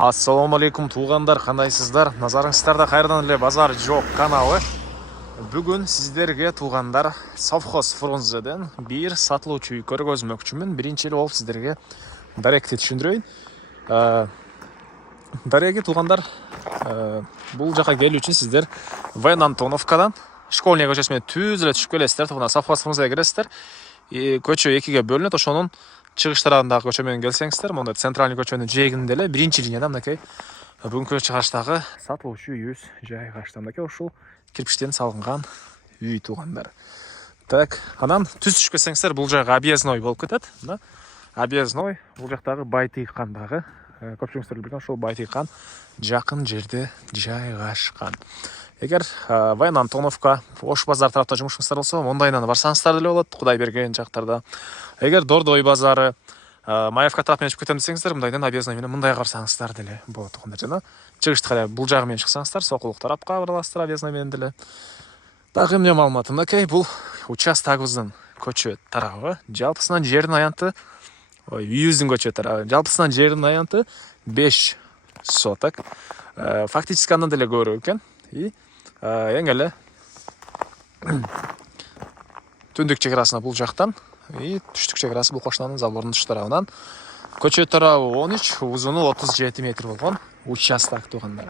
Ассаламу алейкум туғандар, қандайсыздар? Назарыңыздарда қайырдан эле базар жоқ каналы. Бүгін сіздерге туғандар совхоз фрунзеден бир сатылуучу үй көргөзмөкчүмүн. Биринчи болуп сіздерге даректи түшүндүрөйүн. Дареги туғандар, бул жака келүү үчүн сиздер Вен Антоновкадан Школьный көчөсү менен түз эле түшүп келесиздер. Тугунда совхоз фрунзеге киресиздер. Көчө экиге бөлүнөт. Ошонун чыгыш тарабындагы көчө менен келсеңиздер, монда центральный көчөнүн жээгинде эле биринчи линияда мынакей бүгүнкү чыгыштагы сатылуучу үйүбүз жайгашты. Мынакей ушул кирпичтен салынган үй тугандар. Так, анан түз түшүп келсеңиздер, бул жагы объездной болуп кетет. Мына объездной, бул жактагы Байтыйкандагы көпчүлүгүңүздөр билген ушул Байтыйкан жакын жерде жайгашкан. Эгер Вен Антоновка, Ош базар тарапта жумушуңуздар болсо, мондайынан барсаңыздар деле болот, Кудай берген жактарда. Эгер Дордой базары, Маевка тарап менен чыгып кетем десеңиздер, мындайдан объездной менен мындайга барсаңыздар деле болот тугандар. Жана чыгыштык эле бул жагы менен чыксаңыздар, Сокулук тарапка барасыздар объездной менен деле. Дагы эмне маалыматым, мынакей бул участогубуздун көчө тарабы, жалпысынан жердин аянты, үйүбүздүн көчө тарабы, жалпысынан жердин аянты 5 соток. Фактически андан деле көбүрөөк экен. И эң эле түндүк чек бул жактан, и түштүк чек бул кошунанын забордун тыш тарабынан. Көчө тарабы 13, узуну 37 метр болгон участок тугандар.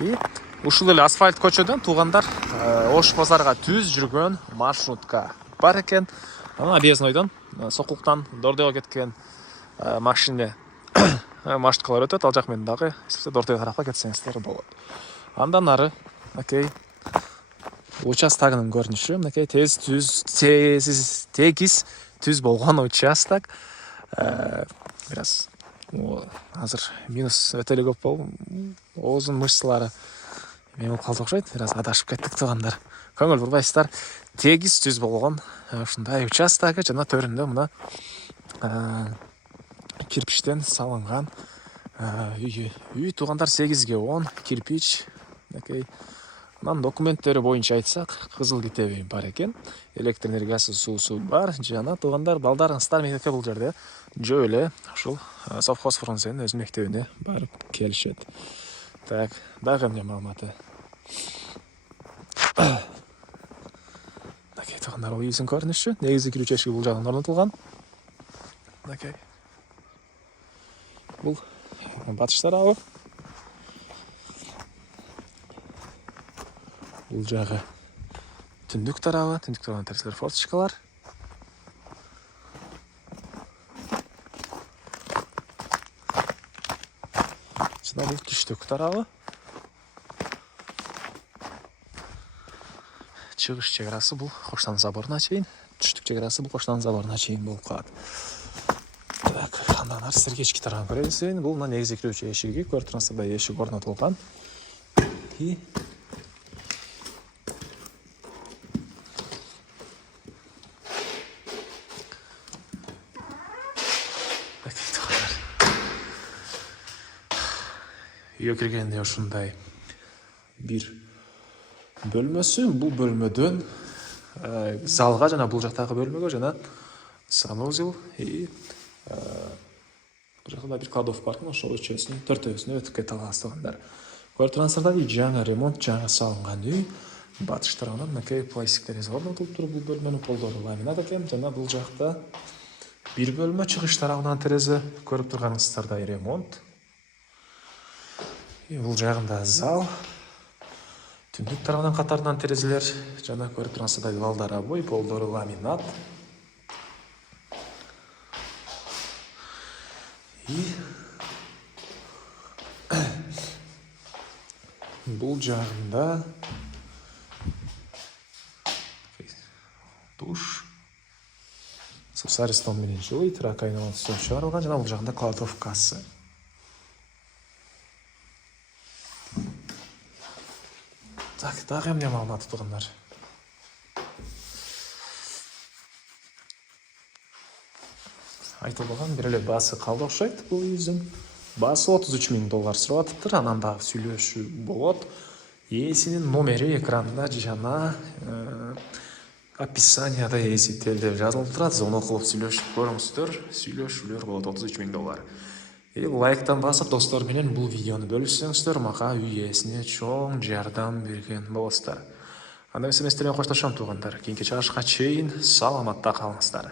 И ушул эле асфальт көчөдөн тугандар Ош базарга түз жүргөн маршрутка бар экен. Анан объезднойдон Сокулуктан Дордойго кеткен машина маршруткалар өтөт. Ал жак менен дагы Дордой тарапка кетсеңиздер болот. Андан ары мынакей участогунун көрүнүшү, мынакей тегиз түз болгон участок. Бираз азыр минус өтө эле көп болуп, оозун мышцалары эме болуп калды окшойт. Бираз адашып кеттик тугандар. Көңүл бурбайсыздар. Тегиз түз болгон ушундай участогы жана төрүндө мына кирпичтен салынган үй тугандар 8/10 кирпич. Мынакей анан документтери боюнча айтсак, кызыл китеби бар экен, электр энергиясы, суусу бар. Жана тугандар, балдарыңыздар мектепке бул жерде жөө эле ушул совхоз фрунзенин өз мектебине барып келишет. Так, дагы эмне маалыматы? Мынакей тугандар, үйүбүздүн көрүнүшү, негизги кирүүчү эшиги бул жагынан орнотулган. Мынакей бул батыш тарабы. Бул жагы түндүк тарабы, түндүк тарабынан терезелер форточкалар. Жана бул түштүк тарабы. Чыгыш чек бул Коштан заборуна чейин, түштүк чек бул Коштан заборуна чейин болуп калат. Так, андан ары сиздерге ички тарабын көрсөтөйүн. Бул мына негизги кирүүчү эшиги, көрүп турасыздар, эшик орнотулган. И үйгө киргенде ушундай бир бөлмөсү, бул бөлмөдөн залга жана бул жактагы бөлмөгө жана санузел и бул жакта бир кладовка бар экен, ошол үчөөсүнүн төртөөсүнө өтүп кете аласыз тугандар. Көрүп турасыздар, жаңы ремонт, жаңы салынган үй. Батыш тарабынан мынакей пластик терезе орнотулуп туруп, бул бөлмөнүн полдору ламинат экен. Жана бул жакта бир бөлмө, чыгыш тарабынан терезе, көрүп турганыңыздардай ремонт. Бул жагында зал, түндүк тарабынан катарынан терезелер, жана көрүп турасыздар, балдар обой, полдору ламинат. И бул жагында душ, сапсаристон менен жылый, тракайнан суу чыгарылган, жана бул жагында кладовкасы. Так, дагы эмне маалыматы тугандар? Айтылбаган бир эле баасы калды окшойт бул үйүбүздүн. Баасы $33,000 сурап атыптыр. Анан дагы сүйлөшүү болот. Ээсинин номери экранда жана описанияда эзител деп жазылып турат. Зону кылып сүйлөшүп көрүңүздөр. Сүйлөшүүлөр болот $33,000. Лайктан басып, достор менен бул видеону бөлүшсөңүздөр, мага үй ээсине чоң жардам берген болосуздар. Анда эмесе мен сиздер менен коштошом туугандар. Кийинки чыгышка чейин саламатта калыңыздар.